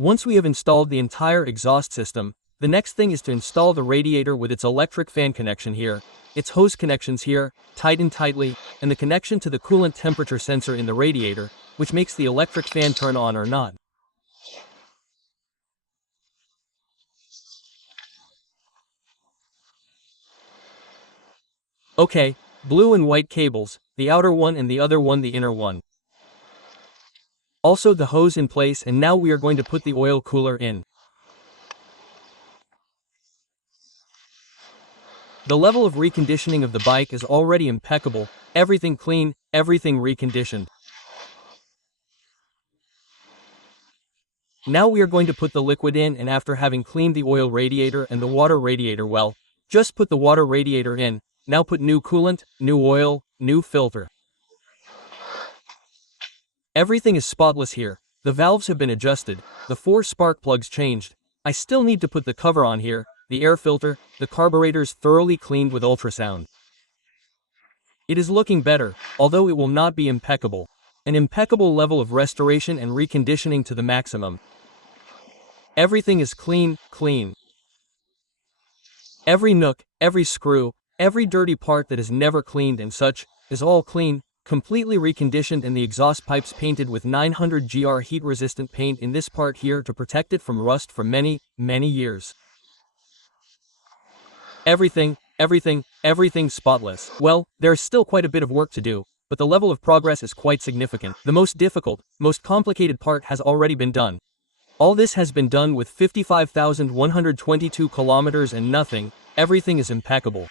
Once we have installed the entire exhaust system, the next thing is to install the radiator with its electric fan connection here, its hose connections here, tighten tightly, and the connection to the coolant temperature sensor in the radiator, which makes the electric fan turn on or not. Okay, blue and white cables, the outer one and the other one the inner one. Also the hose in place, and now we are going to put the oil cooler in. The level of reconditioning of the bike is already impeccable, everything clean, everything reconditioned. Now we are going to put the liquid in, and after having cleaned the oil radiator and the water radiator well, just put the water radiator in, now put new coolant, new oil, new filter. Everything is spotless here, the valves have been adjusted, the 4 spark plugs changed. I still need to put the cover on here, the air filter, the carburetors thoroughly cleaned with ultrasound. It is looking better, although it will not be impeccable. An impeccable level of restoration and reconditioning to the maximum. Everything is clean, clean. Every nook, every screw, every dirty part that is never cleaned and such, is all clean, completely reconditioned, and the exhaust pipes painted with 900 GR heat-resistant paint in this part here to protect it from rust for many, many years. Everything spotless. Well, there is still quite a bit of work to do, but the level of progress is quite significant. The most difficult, most complicated part has already been done. All this has been done with 55,122 kilometers and nothing, everything is impeccable.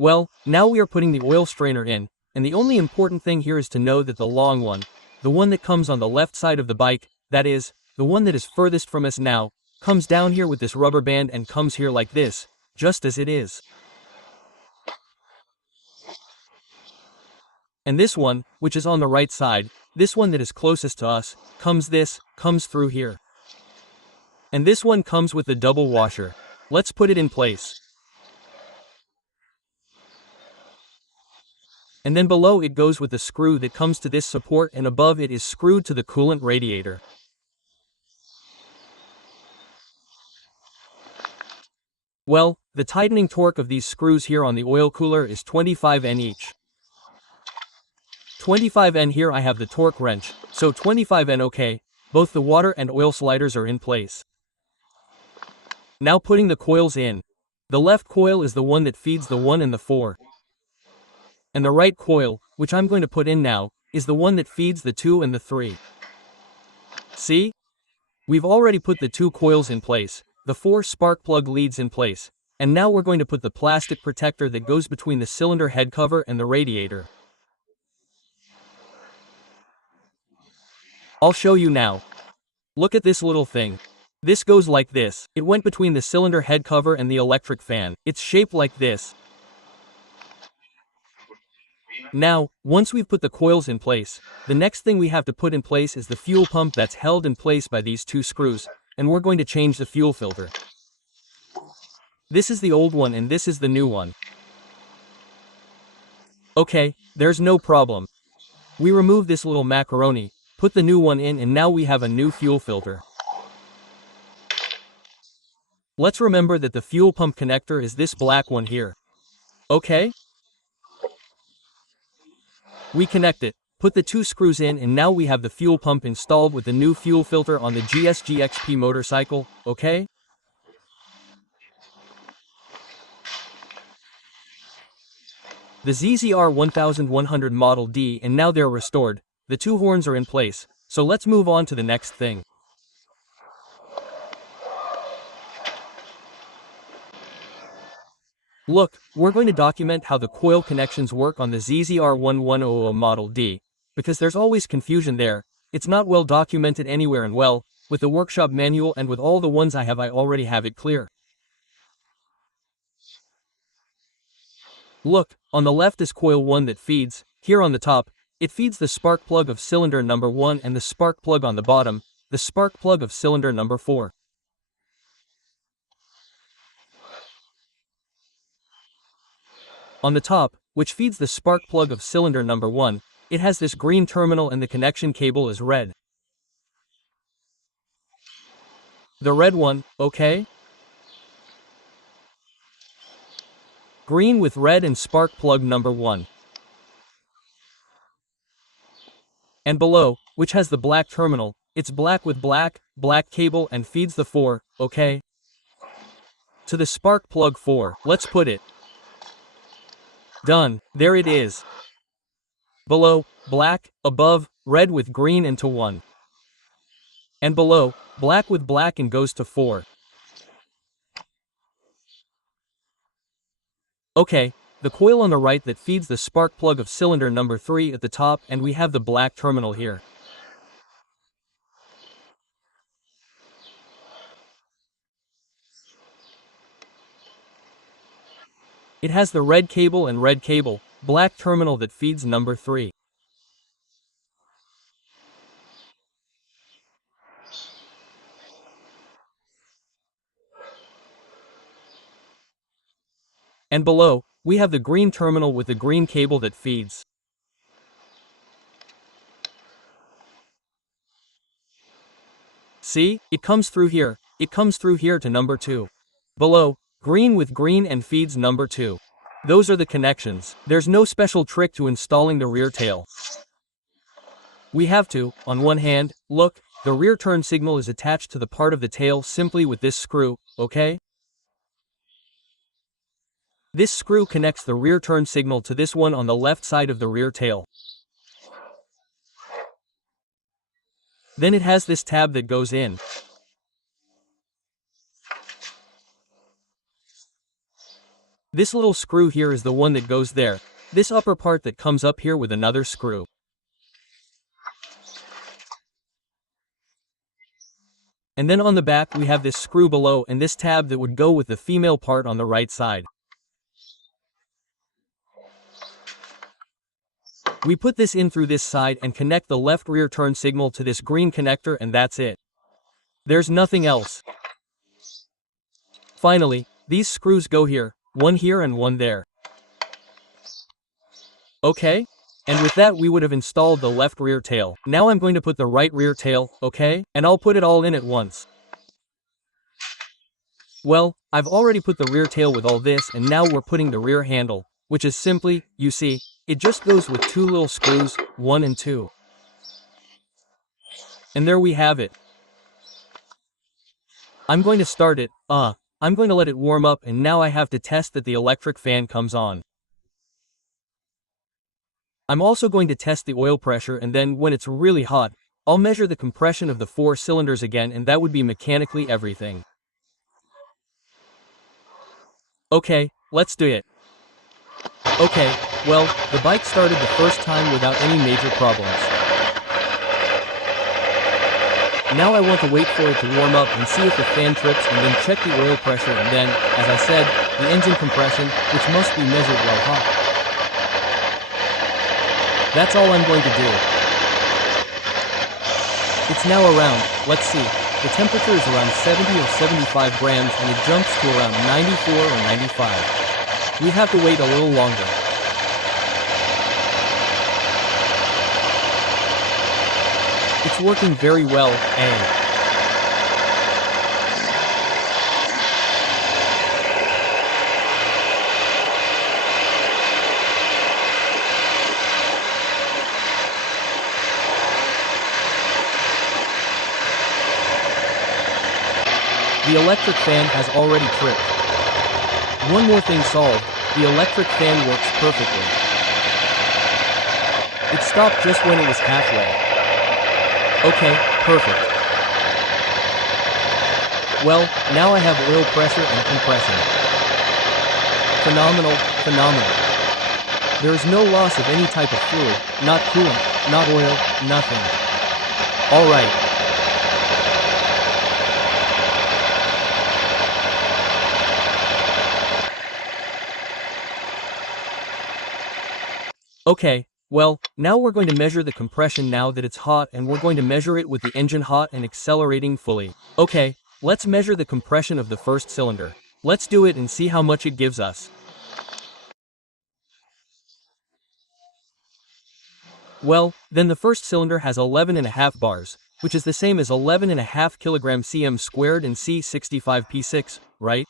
Well, now we are putting the oil strainer in, and the only important thing here is to know that the long one, the one that comes on the left side of the bike, that is, the one that is furthest from us now, comes down here with this rubber band and comes here like this, just as it is. And this one, which is on the right side, this one that is closest to us, comes through here. And this one comes with the double washer. Let's put it in place. And then below it goes with the screw that comes to this support, and above it is screwed to the coolant radiator. Well, the tightening torque of these screws here on the oil cooler is 25 N each. 25 N here. I have the torque wrench, so 25 N. Okay, both the water and oil sliders are in place. Now putting the coils in. The left coil is the one that feeds the 1 and the 4. And the right coil, which I'm going to put in now, is the one that feeds the 2 and the 3. See? We've already put the 2 coils in place, the 4 spark plug leads in place, and now we're going to put the plastic protector that goes between the cylinder head cover and the radiator. I'll show you now. Look at this little thing. This goes like this. It went between the cylinder head cover and the electric fan. It's shaped like this. Now, once we've put the coils in place, the next thing we have to put in place is the fuel pump that's held in place by these 2 screws, and we're going to change the fuel filter. This is the old one and this is the new one. Okay, there's no problem. We remove this little macaroni, put the new one in, and now we have a new fuel filter. Let's remember that the fuel pump connector is this black one here. Okay? We connect it, put the 2 screws in, and now we have the fuel pump installed with the new fuel filter on the GSG XP motorcycle, okay? The ZZR1100 Model D, and now they're restored, the 2 horns are in place, so let's move on to the next thing. Look, we're going to document how the coil connections work on the ZZR1100 Model D, because there's always confusion there. It's not well documented anywhere, and well, with the workshop manual and with all the ones I already have it clear. Look, on the left is coil 1 that feeds, here on the top, it feeds the spark plug of cylinder number 1, and the spark plug on the bottom, the spark plug of cylinder number 4. On the top, which feeds the spark plug of cylinder number 1, it has this green terminal and the connection cable is red. The red one, okay? Green with red and spark plug number 1. And below, which has the black terminal, it's black with black cable and feeds the 4, okay? To the spark plug 4, let's put it. Done, there it is. Below, black, above, red with green and to 1. And below, black with black and goes to 4. Okay, the coil on the right that feeds the spark plug of cylinder number 3 at the top, and we have the black terminal here. It has the red cable and red cable, black terminal that feeds number 3. And below, we have the green terminal with the green cable that feeds. See, it comes through here to number 2. Below, green with green and feeds number 2. Those are the connections. There's no special trick to installing the rear tail. We have to, on one hand, look, the rear turn signal is attached to the part of the tail simply with this screw, okay? This screw connects the rear turn signal to this one on the left side of the rear tail. Then it has this tab that goes in. This little screw here is the one that goes there. This upper part that comes up here with another screw. And then on the back we have this screw below and this tab that would go with the female part on the right side. We put this in through this side and connect the left rear turn signal to this green connector, and that's it. There's nothing else. Finally, these screws go here, one here and one there. Okay? And with that we would have installed the left rear tail. Now I'm going to put the right rear tail, okay? And I'll put it all in at once. Well, I've already put the rear tail with all this, and now we're putting the rear handle, which is simply, you see, it just goes with 2 little screws, 1 and 2. And there we have it. I'm going to start it, I'm going to let it warm up, and now I have to test that the electric fan comes on. I'm also going to test the oil pressure, and then when it's really hot, I'll measure the compression of the 4 cylinders again, and that would be mechanically everything. Okay, let's do it. Okay, well, the bike started the first time without any major problems. Now I want to wait for it to warm up and see if the fan trips, and then check the oil pressure, and then, as I said, the engine compression, which must be measured while hot. That's all I'm going to do. It's now around, let's see, the temperature is around 70 or 75 grams and it jumps to around 94 or 95. We have to wait a little longer. It's working very well, eh? The electric fan has already tripped. One more thing solved, the electric fan works perfectly. It stopped just when it was halfway. Okay, perfect. Well, now I have oil pressure and compression. Phenomenal, phenomenal. There is no loss of any type of fluid, not coolant, not oil, nothing. Alright. Okay, well, now we're going to measure the compression now that it's hot, and we're going to measure it with the engine hot and accelerating fully. Okay, let's measure the compression of the first cylinder. Let's do it and see how much it gives us. Well, then the first cylinder has 11.5 bars, which is the same as 11.5 kilogram cm squared and C65P6, right?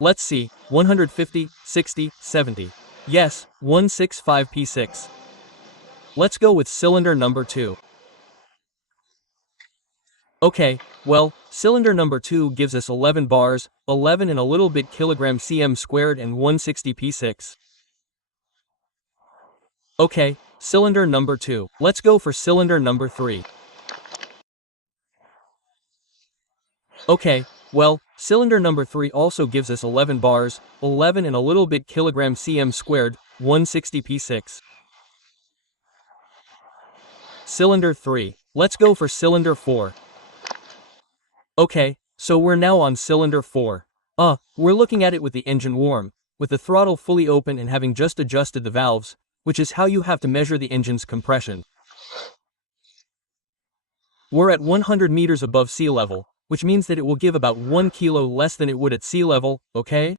Let's see, 150, 60, 70. Yes, 165P6. Let's go with cylinder number 2. Okay, well, cylinder number 2 gives us 11 bars, 11 and a little bit kilogram cm squared and 160P6. Okay, cylinder number 2. Let's go for cylinder number 3. Okay, well, cylinder number 3 also gives us 11 bars, 11 and a little bit kilogram cm squared, 160P6. Cylinder 3. Let's go for cylinder 4. Okay, so we're now on cylinder 4. We're looking at it with the engine warm, with the throttle fully open and having just adjusted the valves, which is how you have to measure the engine's compression. We're at 100 meters above sea level, which means that it will give about 1 kilo less than it would at sea level, okay?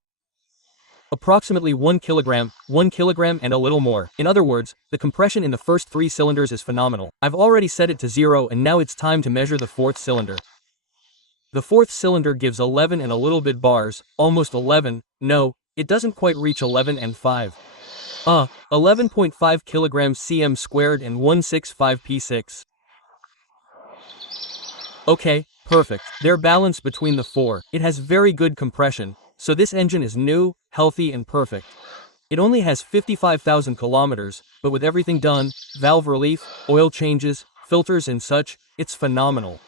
Approximately 1 kilogram and a little more. In other words, the compression in the first 3 cylinders is phenomenal. I've already set it to 0 and now it's time to measure the 4th cylinder. The 4th cylinder gives 11 and a little bit bars, almost 11, no, it doesn't quite reach 11 and 5. 11.5 kilograms cm squared and 165P6. Okay, perfect. They're balanced between the 4. It has very good compression, so this engine is new, healthy and perfect. It only has 55,000 kilometers, but with everything done, valve relief, oil changes, filters and such, it's phenomenal.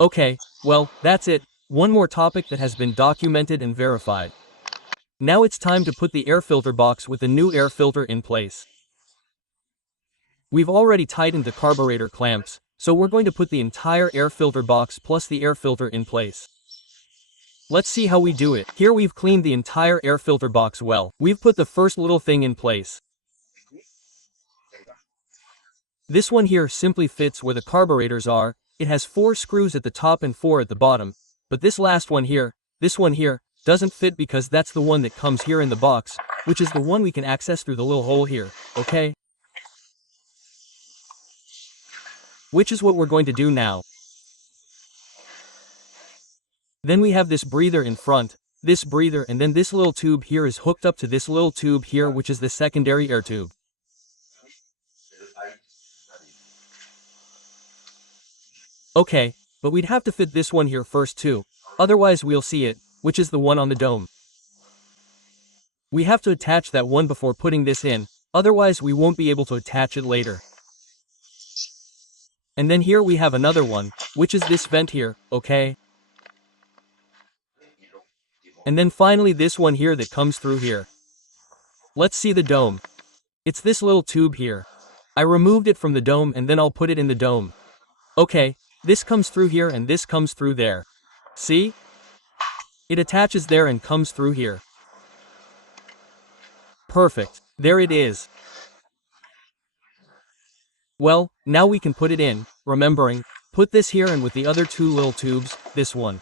Okay, well, that's it. One more topic that has been documented and verified. Now it's time to put the air filter box with the new air filter in place. We've already tightened the carburetor clamps, so we're going to put the entire air filter box plus the air filter in place. Let's see how we do it. Here we've cleaned the entire air filter box well. We've put the first little thing in place. This one here simply fits where the carburetors are. It has 4 screws at the top and 4 at the bottom. But this last one here, doesn't fit because that's the one that comes here in the box, which is the one we can access through the little hole here, okay? Which is what we're going to do now. Then we have this breather in front, this breather, and then this little tube here is hooked up to this little tube here, which is the secondary air tube. Okay, but we'd have to fit this one here first too, otherwise we'll see it, which is the one on the dome. We have to attach that one before putting this in, otherwise we won't be able to attach it later. And then here we have another one, which is this vent here, okay? And then finally this one here that comes through here. Let's see the dome. It's this little tube here. I removed it from the dome and then I'll put it in the dome. Okay, this comes through here and this comes through there. See? It attaches there and comes through here. Perfect. There it is. Well, now we can put it in, remembering, put this here and with the other 2 little tubes, this one.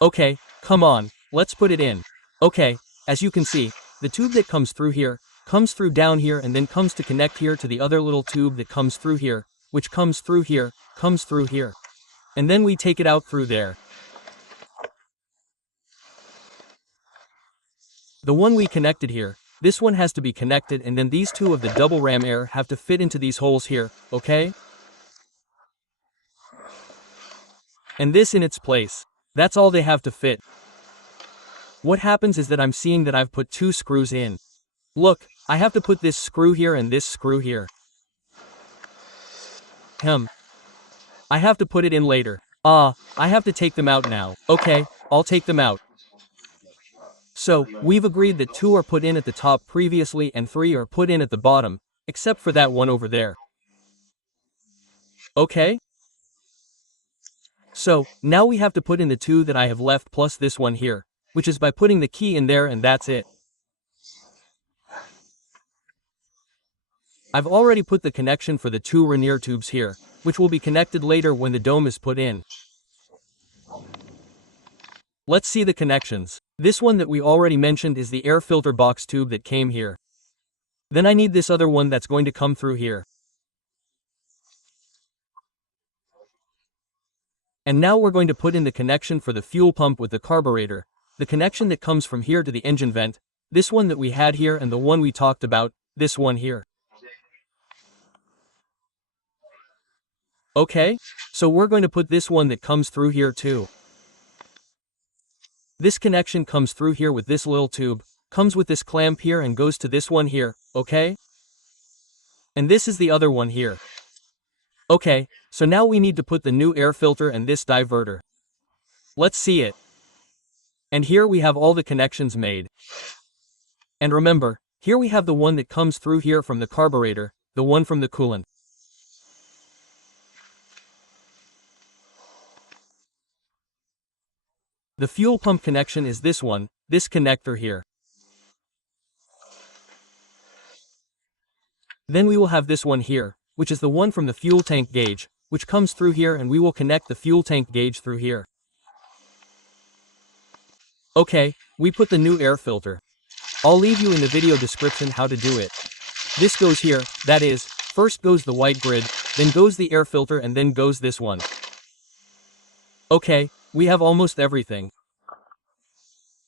Okay, come on, let's put it in. Okay, as you can see, the tube that comes through here, comes through down here and then comes to connect here to the other little tube that comes through here, which comes through here, comes through here. And then we take it out through there. The one we connected here, this one has to be connected and then these 2 of the double ram air have to fit into these holes here, okay? And this in its place. That's all they have to fit. What happens is that I'm seeing that I've put 2 screws in. Look, I have to put this screw here and this screw here. I have to put it in later. I have to take them out now. Okay, I'll take them out. So, we've agreed that 2 are put in at the top previously and 3 are put in at the bottom, except for that one over there. Okay? So, now we have to put in the 2 that I have left plus this one here, which is by putting the key in there and that's it. I've already put the connection for the 2 Radiator tubes here, which will be connected later when the dome is put in. Let's see the connections. This one that we already mentioned is the air filter box tube that came here. Then I need this other one that's going to come through here. And now we're going to put in the connection for the fuel pump with the carburetor, the connection that comes from here to the engine vent, this one that we had here and the one we talked about, this one here. Okay, so we're going to put this one that comes through here too. This connection comes through here with this little tube, comes with this clamp here and goes to this one here, okay? And this is the other one here. Okay, so now we need to put the new air filter and this diverter. Let's see it. And here we have all the connections made. And remember, here we have the one that comes through here from the carburetor, the one from the coolant. The fuel pump connection is this one, this connector here. Then we will have this one here, which is the one from the fuel tank gauge, which comes through here and we will connect the fuel tank gauge through here. Okay, we put the new air filter. I'll leave you in the video description how to do it. This goes here, that is, first goes the white grid, then goes the air filter and then goes this one. Okay, we have almost everything.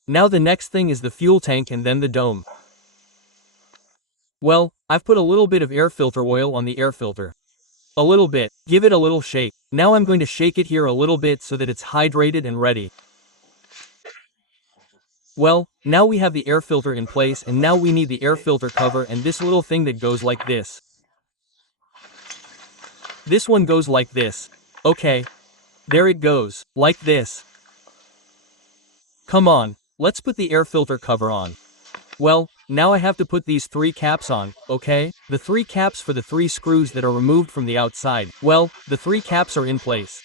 Now the next thing is the fuel tank and then the dome. Well, I've put a little bit of air filter oil on the air filter. A little bit, give it a little shake. Now I'm going to shake it here a little bit so that it's hydrated and ready. Well, now we have the air filter in place and now we need the air filter cover and this little thing that goes like this. This one goes like this. Okay. There it goes, like this. Come on, let's put the air filter cover on. Well, now I have to put these 3 caps on, okay? The 3 caps for the 3 screws that are removed from the outside. Well, the 3 caps are in place.